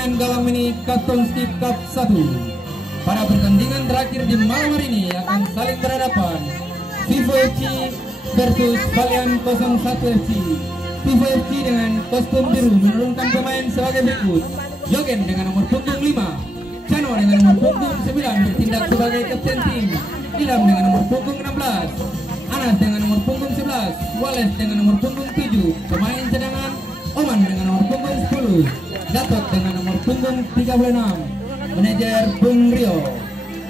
pemain gawang mini Katonski Cup 1. Pada pertandingan terakhir di malam hari ini akan saling berhadapan Vivo FC versus Valiant 01 FC. Vivo FC dengan kostum biru menurunkan pemain sebagai berikut: Jogen dengan nomor punggung 5, Chano dengan nomor punggung 9 bertindak sebagai kapten tim, Ilham dengan nomor punggung 16, Anas dengan nomor punggung 11, Wales dengan nomor punggung 7, pemain cadangan Oman dengan nomor punggung 10, Datot dengan nomor punggung 36, manajer Bung Rio.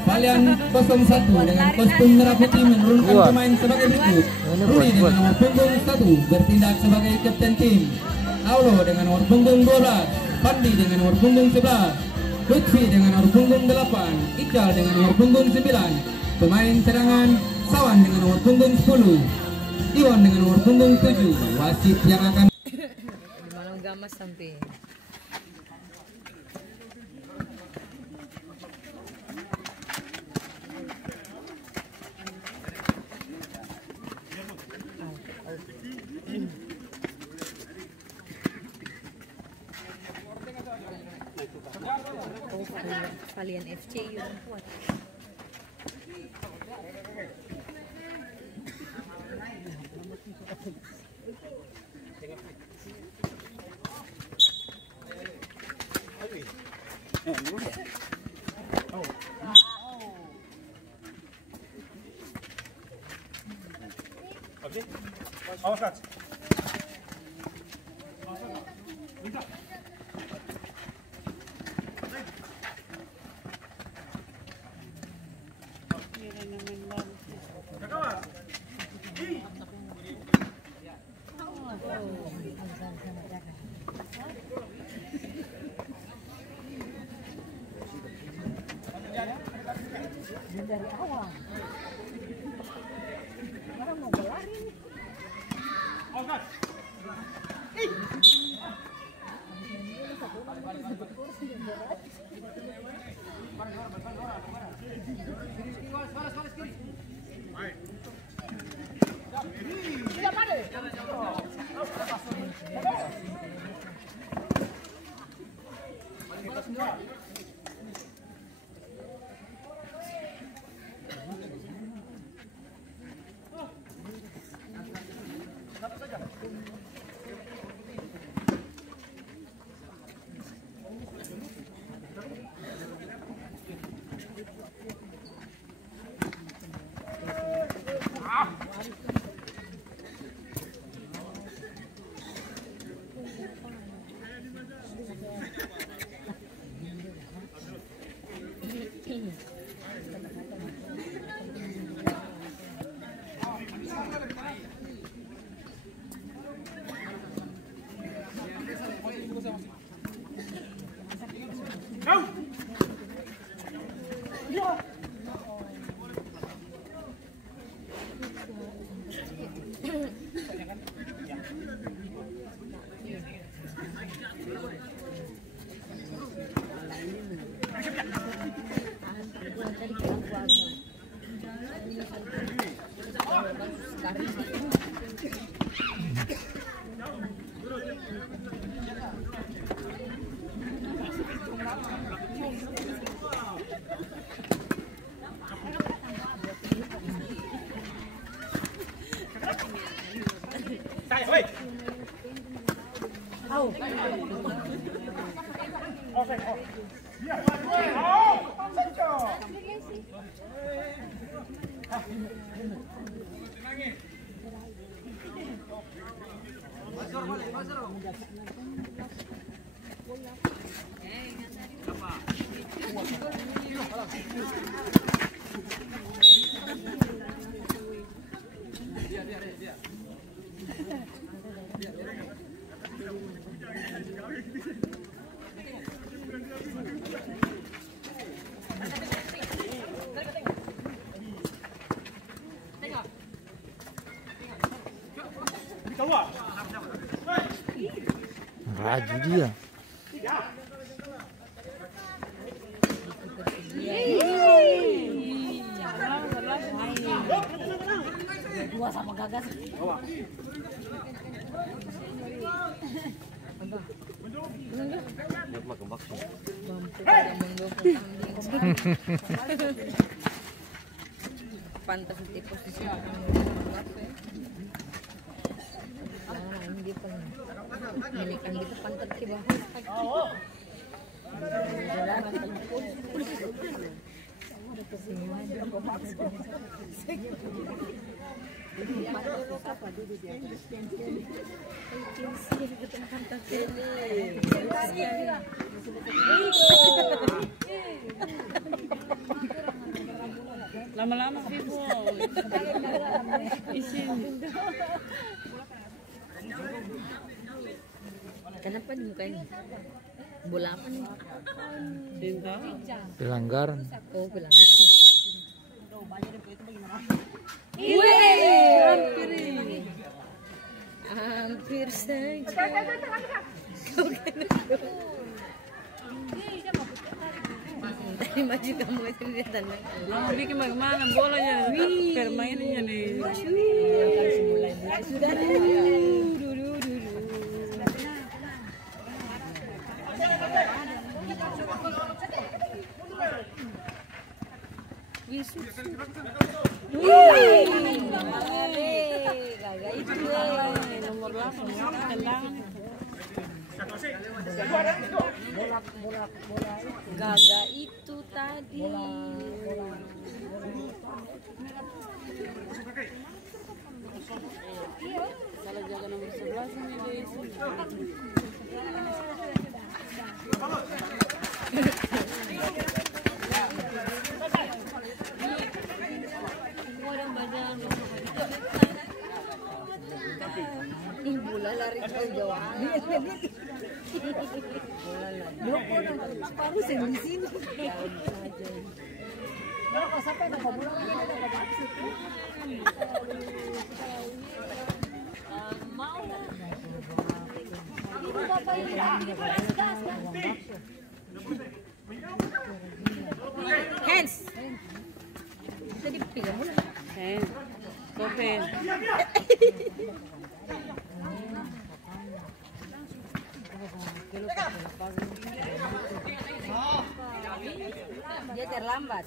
Valiant 01 dengan kostum merah putih menurunkan pemain sebagai berikut: Rudi dengan nomor punggung 1 bertindak sebagai kapten tim, Aulo dengan nomor punggung 12, Pandi dengan nomor punggung 11, Lutfi dengan nomor punggung 8, Ical dengan nomor punggung 9, pemain cadangan Sawan dengan nomor punggung 10, Iwan dengan nomor punggung 7. Wasit yang akan malam gamas sampai Valiant FC yang kuat. Awas Kak. Dari awal orang mau berlari. Raju dia. Dua sama gagas. Mampu pada mendukung tanding. Pantas di posisi ini pun milikan gitu pantas di bawah. Lama-lama Vivo isin. Kenapa di muka ini? Bola apa nih? Cinta. Pelanggaran. Oh, bilang. Hampir saja. Tadi maju kamu itu dia tandang. Lama bikin bagaimana bolanya, permainannya nih. Sudah. Gagal itu Nomor 8 tendangan. Gagal itu tadi. Kalau jaga nomor 11 ini dia isi. Bola lari ke jauh. Aku di sini. Hands. Tadi pegang mulu. Kopi. Dia terlambat.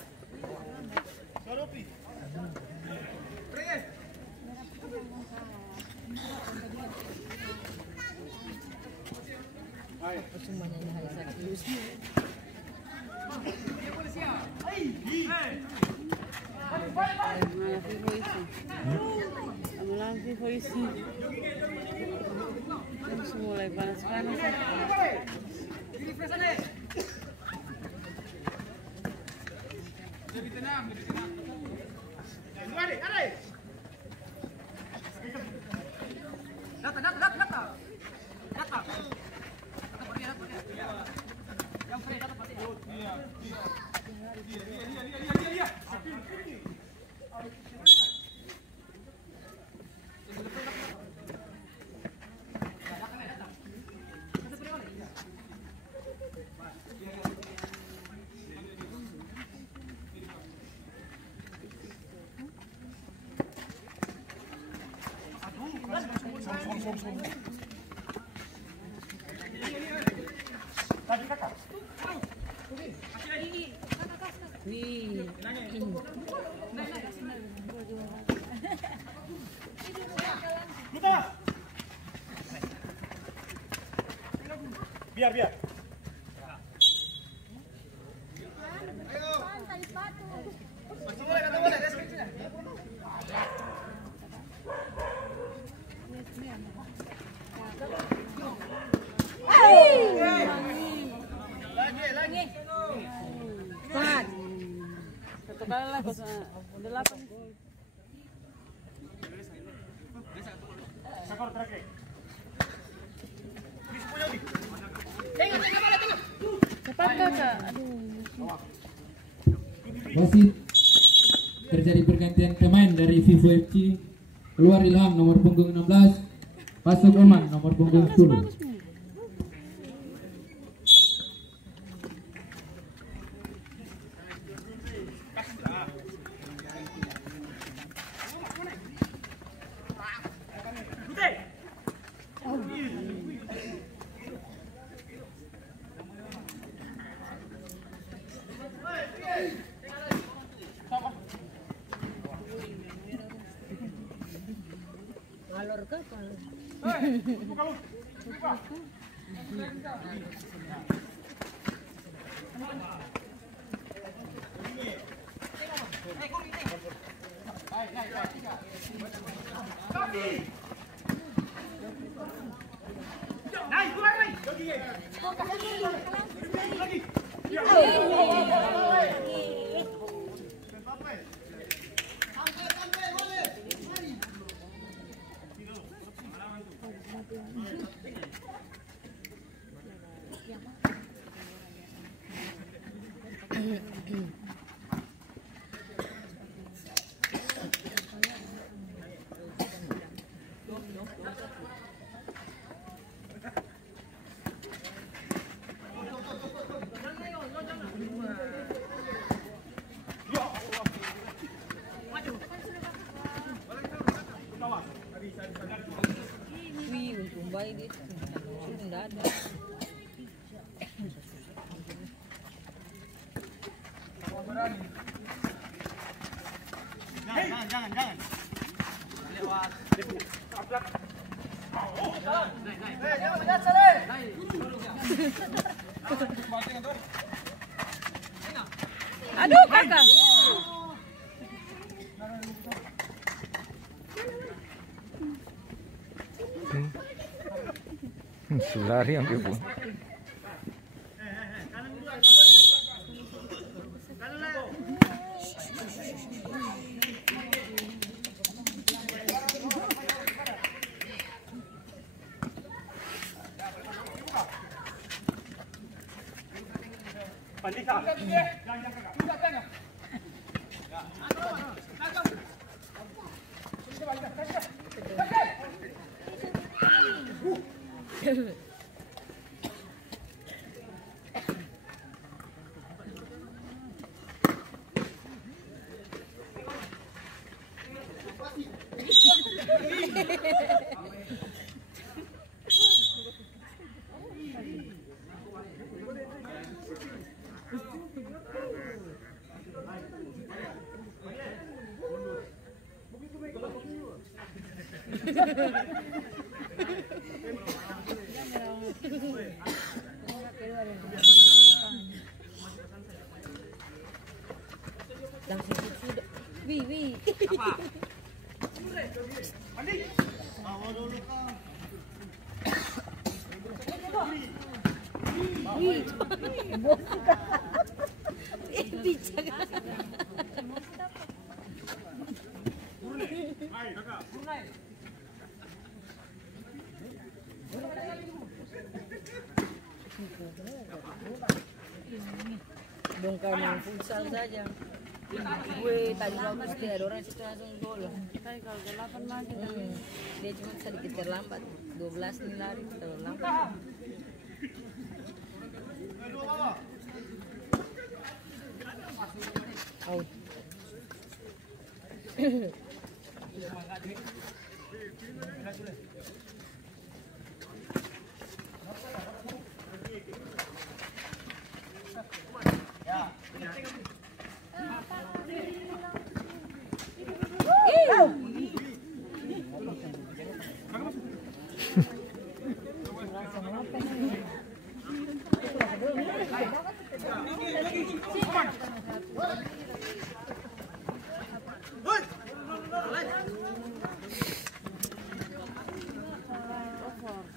Semuanya ini hanya serius. Malah Vivo isi. Lama-lama Vivo isi. Terus mulai panas-panas. Biar. Lagi. Cepat. Satu kali lah 8. Sakor terakhir. Cepat kakak. Aduh. Wasit, terjadi pergantian pemain dari Vivo FC. Keluar Ilham nomor punggung 16, masuk Oman nomor punggung 10. kapal. Wih, untung baik dia. Sudah tidak ada. Jangan. Lewat. Aduh, kakak. Lari sampai pun. Langsung sudah. Wih. Apa? Bongkar main futsal saja. Gue tadi bagus dia ada orang situ langsung gol. Saya kalau 8 lagi. Dia cuma sedikit terlambat. 12 nih lari terlambat. Out.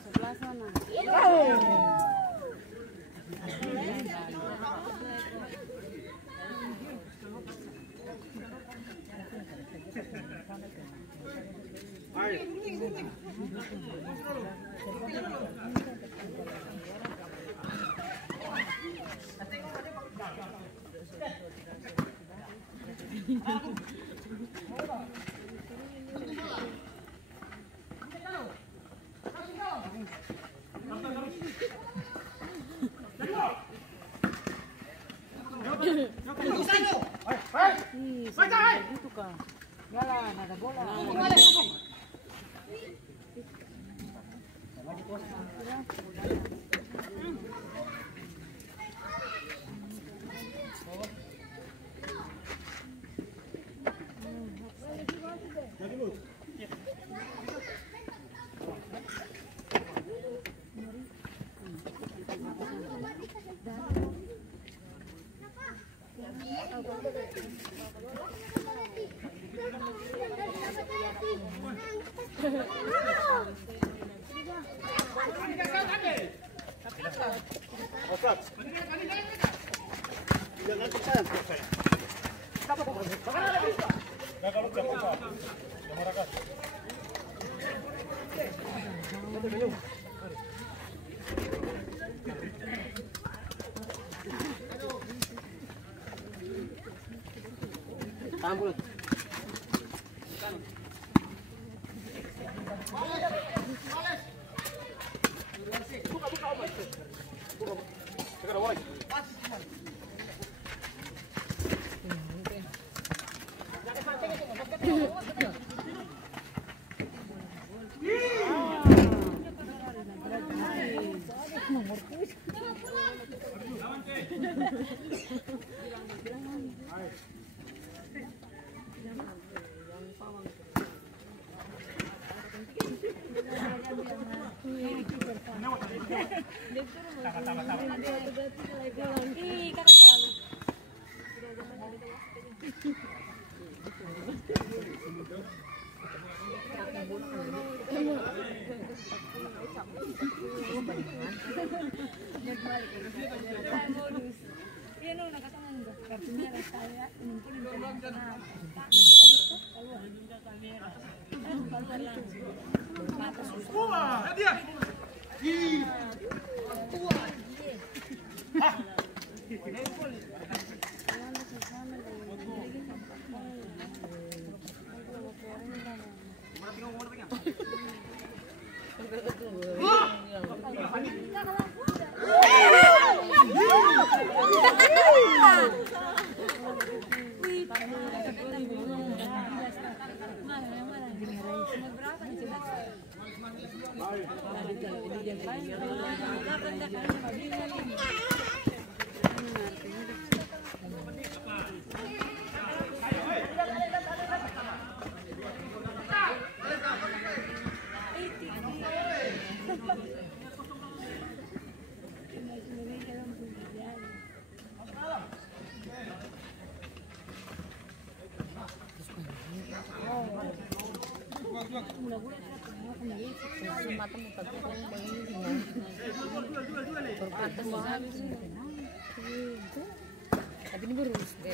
Sebelah sana. Gitu kah? Jalan, ada bola. Tapi ini baru satu.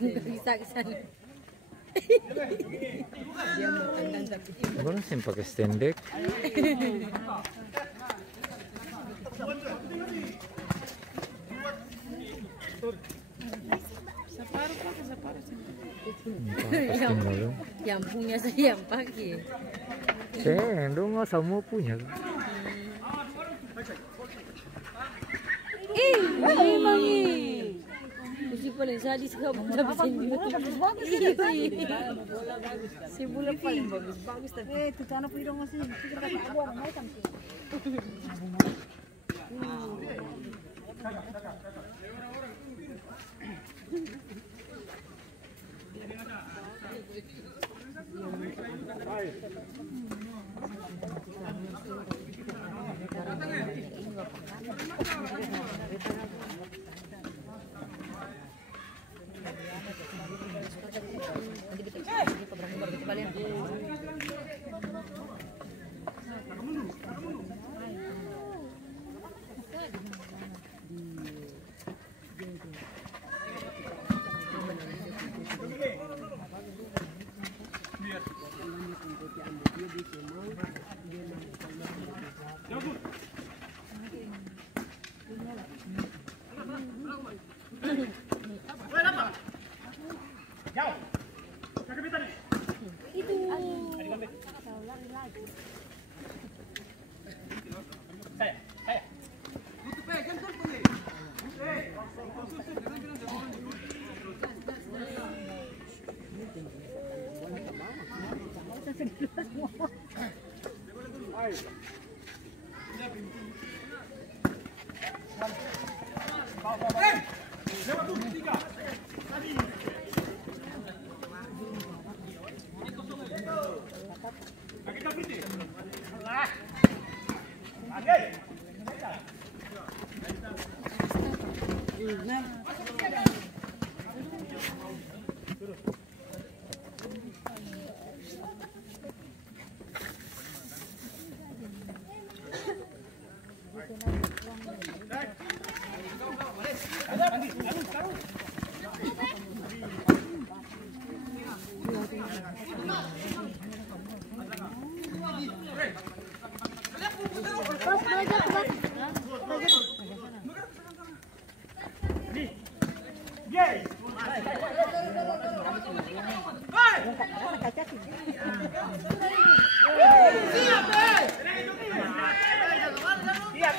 Bisa ke sana. Orang sih pakai stendek. Yang punya saya yang pakai. Dong nggak semua punya. Si paling sadis kamu tapi si bola paling bagus tapi itu tanah pirong masih kita tak buat macam tu.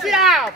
Siap!